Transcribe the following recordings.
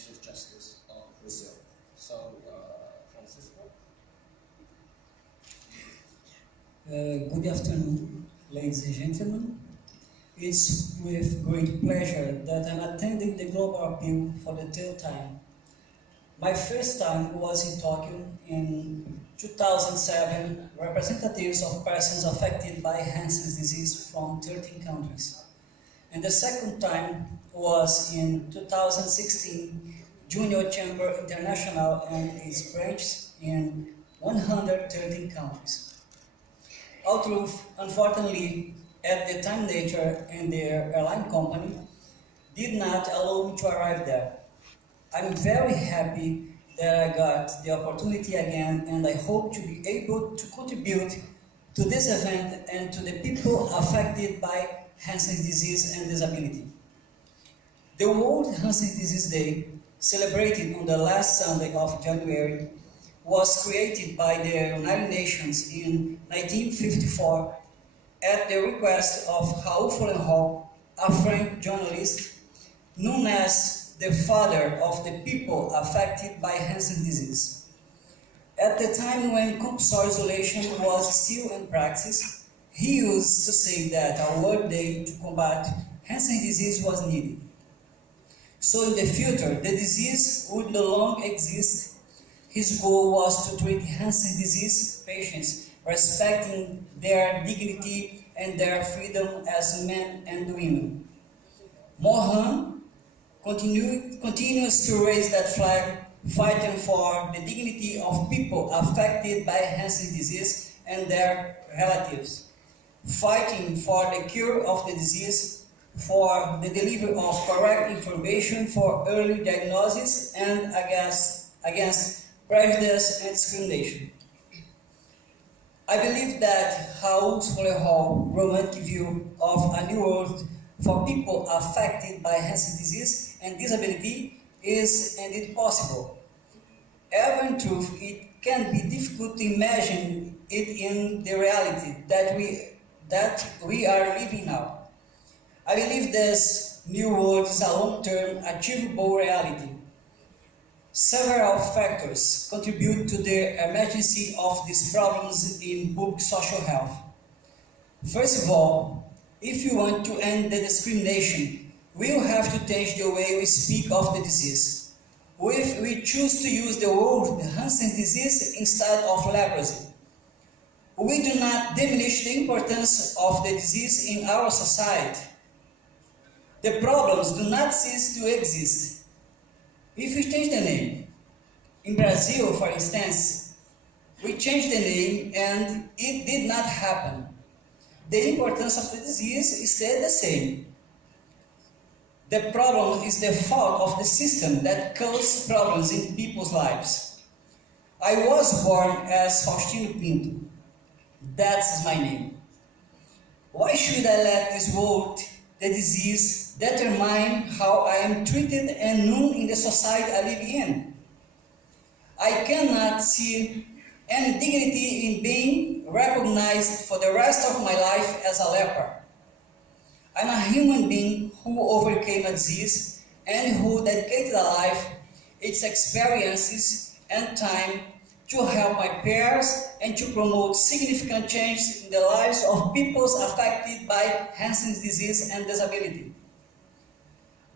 Social Justice of Brazil. So, Francisco? Good afternoon, ladies and gentlemen. It's with great pleasure that I'm attending the Global Appeal for the third time. My first time was in Tokyo in 2007, representatives of persons affected by Hansen's disease from 13 countries. And the second time was in 2016, Junior Chamber International and its branches in 113 countries. Although, unfortunately, at the time nature and their airline company did not allow me to arrive there. I'm very happy that I got the opportunity again, and I hope to be able to contribute to this event and to the people affected by Hansen's disease and disability. The World Hansen's Disease Day, celebrated on the last Sunday of January, was created by the United Nations in 1954 at the request of Raoul Follenhol, a French journalist, known as the father of the people affected by Hansen's disease. At the time when compulsory isolation was still in practice, he used to say that a World Day to combat Hansen's disease was needed. So in the future, the disease would no longer exist. His goal was to treat Hansen's disease patients, respecting their dignity and their freedom as men and women. Mohan continues to raise that flag, fighting for the dignity of people affected by Hansen's disease and their relatives, fighting for the cure of the disease, for the delivery of correct information for early diagnosis, and against prejudice and discrimination. I believe that Raoul Follenhol's romantic view of a new world for people affected by Hansen's disease and disability is indeed possible. Ever in truth, it can be difficult to imagine it in the reality that we are living now. I believe this new world is a long-term, achievable reality. Several factors contribute to the emergency of these problems in public social health. First of all, if you want to end the discrimination, we will have to change the way we speak of the disease. If we choose to use the word Hansen's disease instead of leprosy, we do not diminish the importance of the disease in our society. The problems do not cease to exist. If we change the name, in Brazil, for instance, we changed the name and it did not happen. The importance of the disease stayed the same. The problem is the fault of the system that causes problems in people's lives. I was born as Faustino Pinto. That's my name. Why should I let this world, the disease, determine how I am treated and known in the society I live in? I cannot see any dignity in being recognized for the rest of my life as a leper. I'm a human being who overcame a disease and who dedicated a life, its experiences and time to help my peers and to promote significant change in the lives of people affected by Hansen's disease and disability.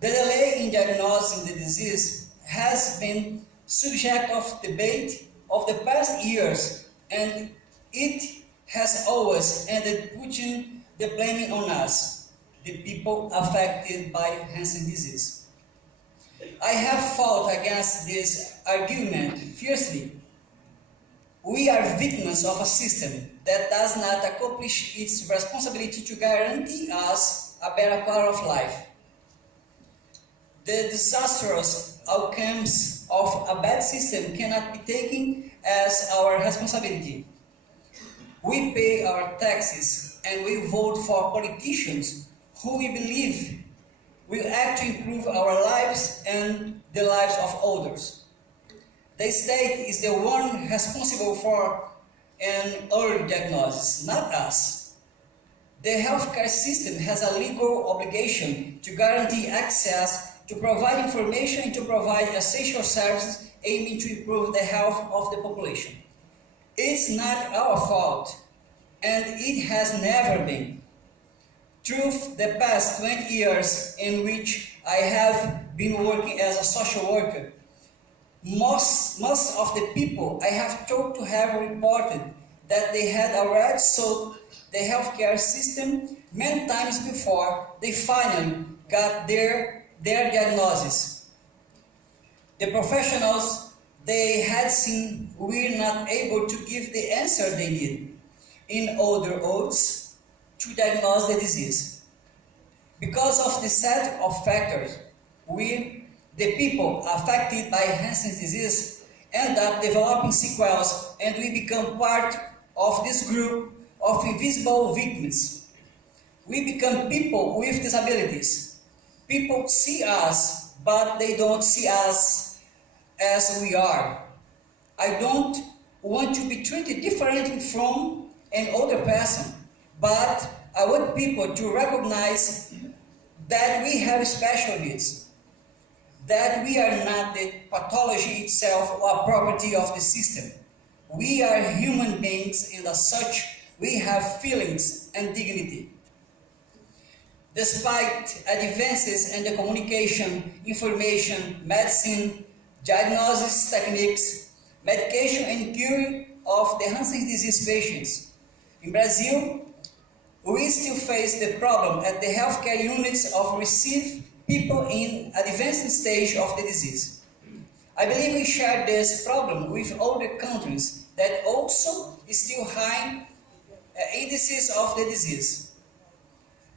The delay in diagnosing the disease has been subject of debate of the past years, and it has always ended putting the blame on us, the people affected by Hansen's disease. I have fought against this argument fiercely. We are victims of a system that does not accomplish its responsibility to guarantee us a better quality of life. The disastrous outcomes of a bad system cannot be taken as our responsibility. We pay our taxes and we vote for politicians who we believe will act to improve our lives and the lives of others. The state is the one responsible for an early diagnosis, not us. The healthcare system has a legal obligation to guarantee access to provide information and to provide essential services aiming to improve the health of the population. It's not our fault, and it has never been. Through the past 20 years in which I have been working as a social worker, most of the people I have talked to have reported that they had already sought the healthcare system many times before they finally got their diagnosis. The professionals they had seen were not able to give the answer they need, in other words, to diagnose the disease. Because of the set of factors, we, the people affected by Hanseníase disease, end up developing sequels, and we become part of this group of invisible victims. We become people with disabilities. People see us, but they don't see us as we are. I don't want to be treated differently from an older person, but I want people to recognize that we have special needs, that we are not the pathology itself or property of the system. We are human beings, and as such, we have feelings and dignity. Despite advances in the communication, information, medicine, diagnosis techniques, medication and cure of the Hanseníase disease patients, in Brazil, we still face the problem at the healthcare units of receive people in advanced stage of the disease. I believe we share this problem with other countries that also still high indices of the disease.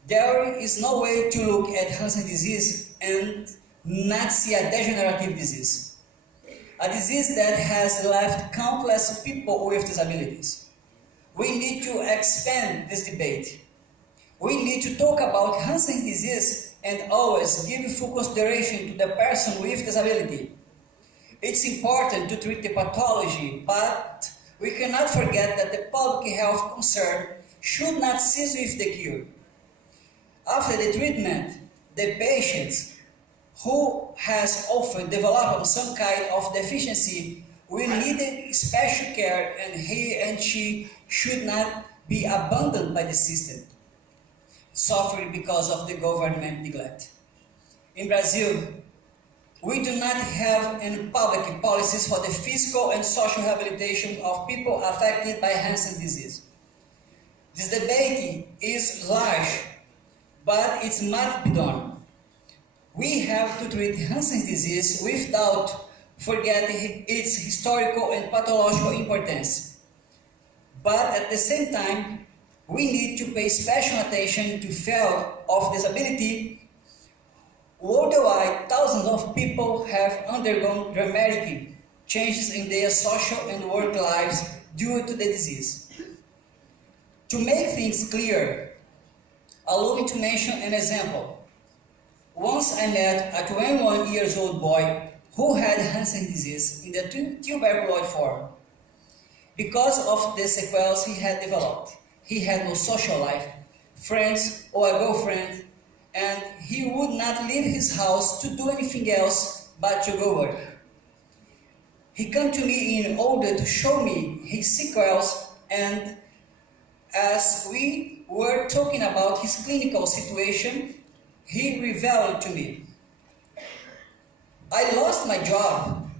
There is no way to look at Hanseníase disease and not see a degenerative disease. A disease that has left countless people with disabilities. We need to expand this debate. We need to talk about Hanseníase disease and always give full consideration to the person with disability. It's important to treat the pathology, but we cannot forget that the public health concern should not cease with the cure. After the treatment, the patients who has often developed some kind of deficiency will need special care, and he and she should not be abandoned by the system, suffering because of the government neglect. In Brazil, we do not have any public policies for the physical and social rehabilitation of people affected by Hanseníase disease. This debate is large, but it must be done. We have to treat Hanseníase disease without forgetting its historical and pathological importance. But at the same time, we need to pay special attention to field of disability. Worldwide, thousands of people have undergone dramatic changes in their social and work lives due to the disease. To make things clear, allow me to mention an example. Once I met a 21-year-old boy who had Hanseníase disease in the tuberculosis form. Because of the sequels he had developed, he had no social life, friends or a girlfriend, and he would not leave his house to do anything else but to go work. He came to me in order to show me his sequels, and as we were talking about his clinical situation, he revealed to me, "I lost my job.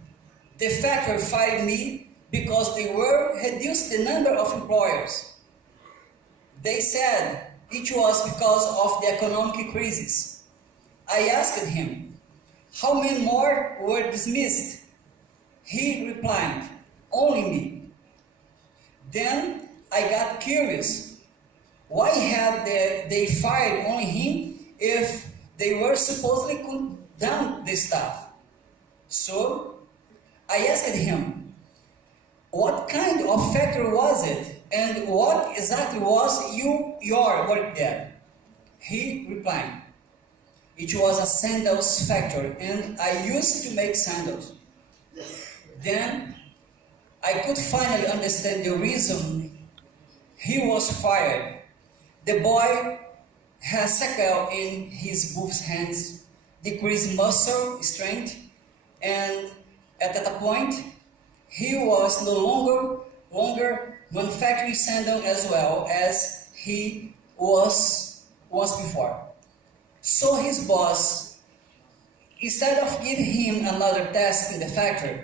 The factory fired me because they were reduced the number of employers. They said it was because of the economic crisis." I asked him, "How many more were dismissed?" He replied, "Only me." Then I got curious. Why had they fired only him if they were supposedly condemned the staff? So I asked him, "What kind of factory was it, and what exactly was your work there?" He replied, "It was a sandals factory, and I used to make sandals." Then I could finally understand the reason he was fired. The boy has sequel in his both hands, decreased muscle strength, and at that point, he was no longer manufacturing sandal as well as he was once before. So his boss, instead of giving him another task in the factory,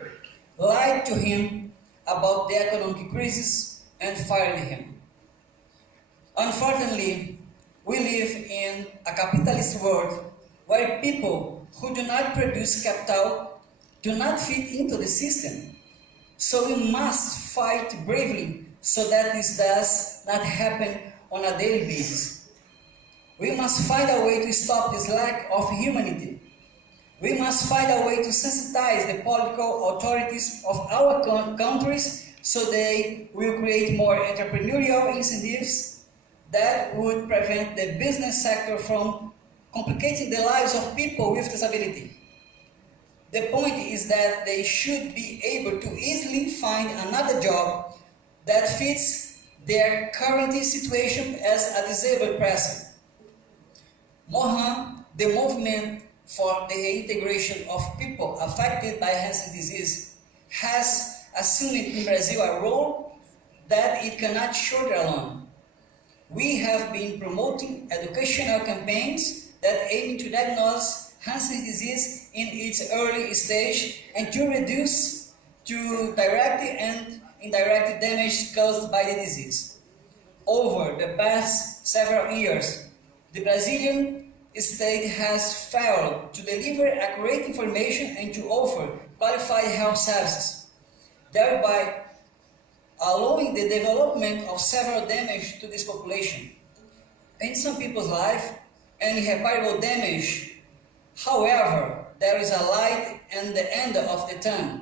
lied to him about the economic crisis and fired him. Unfortunately, we live in a capitalist world where people who do not produce capital do not fit into the system. So we must fight bravely so that this does not happen on a daily basis. We must find a way to stop this lack of humanity. We must find a way to sensitize the political authorities of our countries so they will create more entrepreneurial incentives that would prevent the business sector from complicating the lives of people with disability. The point is that they should be able to easily find another job that fits their current situation as a disabled person. Mohan, the movement for the reintegration of people affected by Hanseníase disease, has assumed in Brazil a role that it cannot shoulder alone. We have been promoting educational campaigns that aim to diagnose Hanseníase disease in its early stage and to reduce to direct and indirect damage caused by the disease. Over the past several years, the Brazilian state has failed to deliver accurate information and to offer qualified health services, thereby allowing the development of several damage to this population. In some people's life, and irreparable damage. However, there is a light at the end of the tunnel.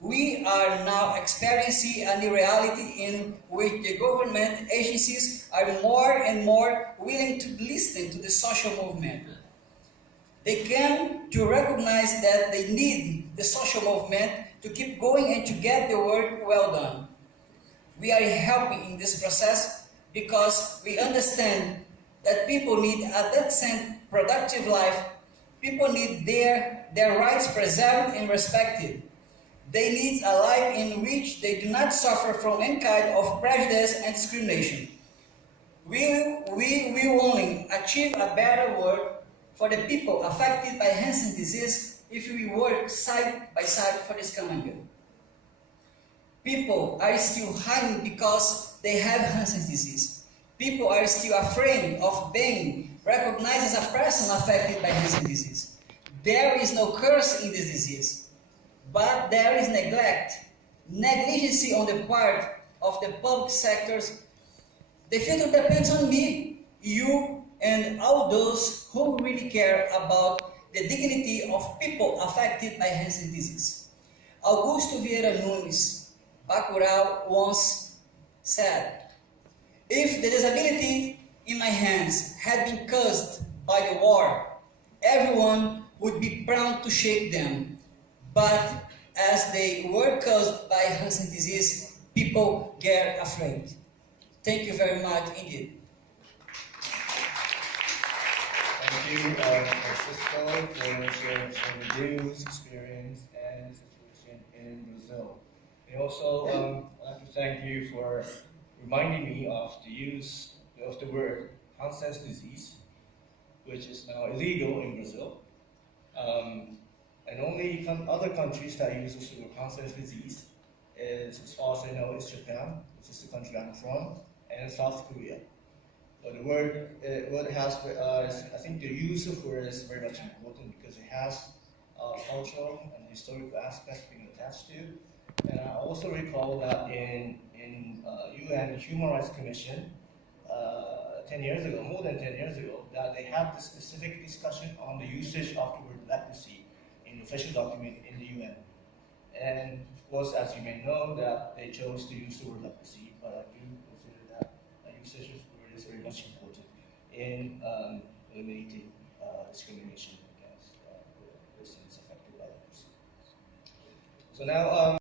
We are now experiencing a new reality in which the government agencies are more and more willing to listen to the social movement. They come to recognize that they need the social movement to keep going and to get the work well done. We are helping in this process because we understand that people need a decent, productive life. People need their rights preserved and respected. They need a life in which they do not suffer from any kind of prejudice and discrimination. We will only achieve a better world for the people affected by Hanseníase disease if we work side by side for this common good. People are still hiding because they have Hanseníase disease. People are still afraid of being recognized as a person affected by Hanseníase disease. There is no curse in this disease, but there is negligence on the part of the public sectors. The future depends on me, you, and all those who really care about the dignity of people affected by Hanseníase disease. Augusto Vieira Nunes Bacurau once said, "If the disability in my hands had been caused by the war, everyone would be proud to shake them. But as they were caused by Hanseníase disease, people get afraid." Thank you very much indeed. Thank you, Francisco, for sharing some views, experience, and situation in Brazil. And also, I'd like to thank you for reminding me of the use of the word Hanseníase disease, which is now illegal in Brazil. And only other countries that use the word Hanseníase disease is, as far as I know, is Japan, which is the country I'm from, and South Korea. But the word, what it has, I think the use of word is very much important because it has cultural and historical aspects being attached to. And I also recall that in UN Human Rights Commission 10 years ago, more than 10 years ago, that they had the specific discussion on the usage of the word leprosy in the official document in the UN. And of course, as you may know, that they chose to use the word leprosy, but I do consider that a usage of the word is very much important in eliminating discrimination against persons affected by leprosy. So now,